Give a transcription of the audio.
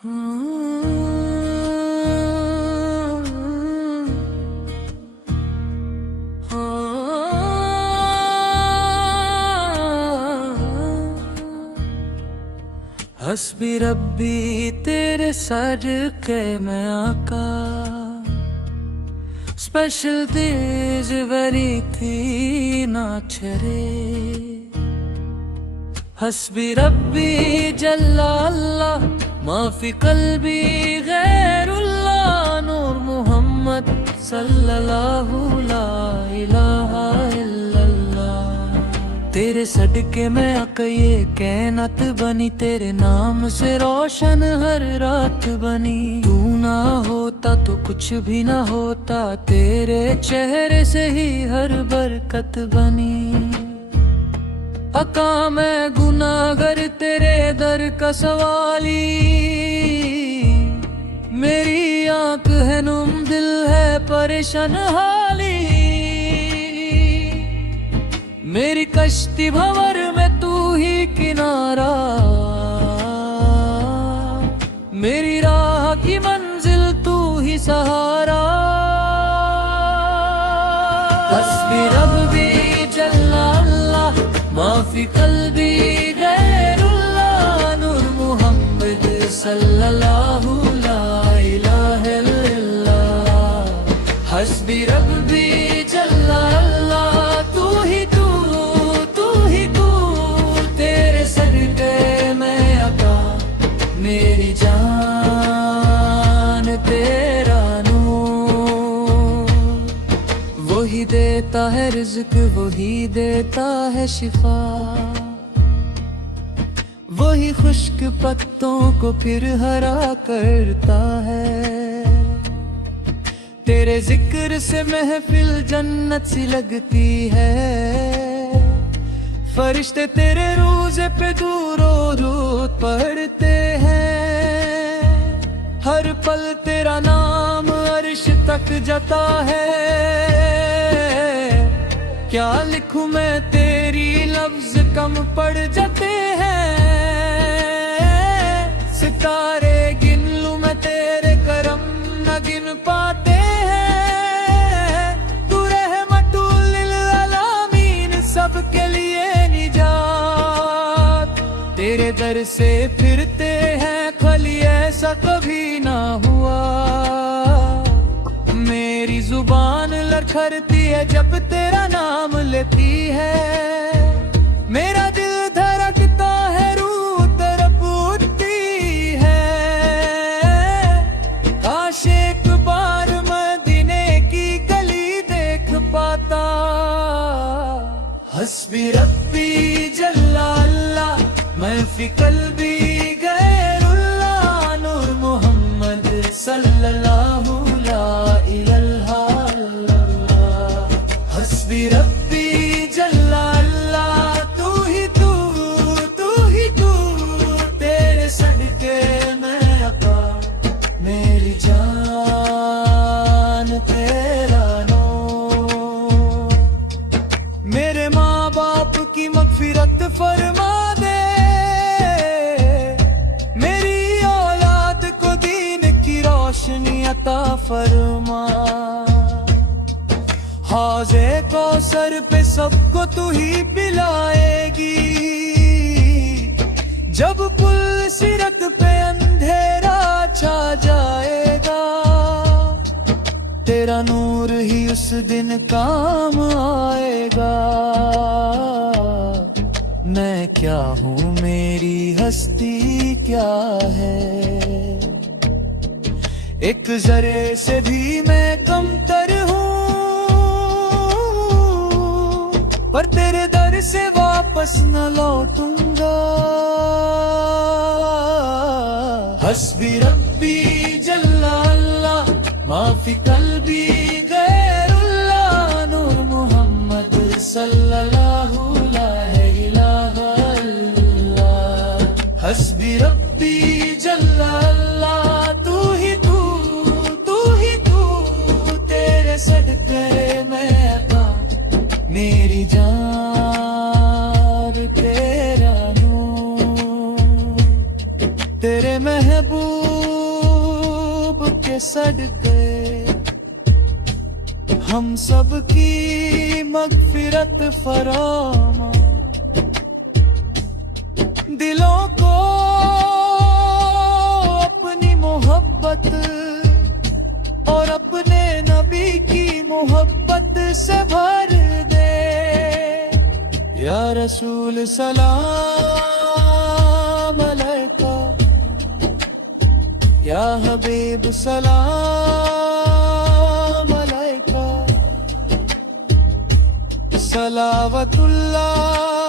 हस्बी रब्बी तेरे सदके मैं आका, स्पेशल तेज वरी थी ना छरे। हस्बी रब्बी जल्ला अल्लाह माफी कल्बी गैरुल्लाह, नूर मोहम्मद सल्लल्लाहु ला इलाहा इल्लल्लाह। तेरे सदके मैं आका ये कैनात बनी, तेरे नाम से रोशन हर रात बनी। तू ना होता तो कुछ भी ना होता, तेरे चेहरे से ही हर बरकत बनी। आका मैं गुनाहगार तेरे दर का सवाली, मेरी आंख है नुम दिल है परेशान हाली। मेरी कश्ती भंवर में तू ही किनारा, मेरी राह की मंजिल तू ही सहारा। हस्बी रब्बी जल्ला अल्लाह माफी कल्बी गैरुल्लाह, नूर मोहम्मद सल्लल्लाहु ला इलाहा इल्लल्लाह। हस्बी रब्बी जल्ला अल्लाह तू ही तू तेरे सदके मैं आका, मेरी जान तेरा नूर। वही देता है रिज़्क वही देता है शिफा, वही खुश्क पत्तों को फिर हरा करता है। तेरे जिक्र से महफिल जन्नत सी लगती है, फरिश्ते तेरे रोज़े पे दुरूद पढ़ते हैं। हर पल तेरा नाम अर्श तक जाता है, क्या लिखूं मैं तेरी लफ्ज कम पड़ जाते हैं। सितारे गिन लूं मैं तेरे करम न गिन पाते हैं। तू रहमतुल लिल आलामीन सबके लिए निजात, तेरे दर से फिरते हैं खली ऐसा कभी ना हुआ। मेरी जुबान लड़खड़ती है जब तेरा नाम लेती है, मेरा दिल धड़कता है रूह तरफ उठती है। काश एक बार मदीने की गली देख पाता। हस्बी रब्बी जल्ला अल्लाह मैं फी कल्बी गैरुल्लाह, नूर मोहम्मद सल्लल्लाहु ला इलाहा इल्लल्लाह। हस्बी रब्बी जल्ला अल्लाह तू ही तू तेरे सदके मैं आका, मेरी जान तेरा नूर। मेरे माँ बाप की मगफिरत फरमा दे, मेरी औलाद को दीन की रोशनी अता फरमा। हौज़े कौसर पे सबको तू ही पिलाएगी, जब पुल सिरत पे अंधेरा छा जाएगा। तेरा नूर ही उस दिन काम आएगा। मैं क्या हूँ मेरी हस्ती क्या है, एक जरे से भी मैं कमतर हूँ। पर तेरे दर से वापस न लौटूंगा। हस्बी रब्बी जल्ला अल्लाह माफी कल्बी गैरुल्लाह, नूर मोहम्मद सल्लल्लाहु ला इलाहा इल्लल्लाह। हस्बी रब्बी जल्ला अल्लाह तू ही तू तेरे सदके मैं आका, मेरी जान तेरा नूर। तेरे महबूब के सदके हम सब की मगफिरत फरामा। दिलों को अपनी मोहब्बत और अपने नबी की मोहब्बत से भर दे। या रसूल सलाम अलैका, या हबीब सलाम अलैका, सलावतुल्लाह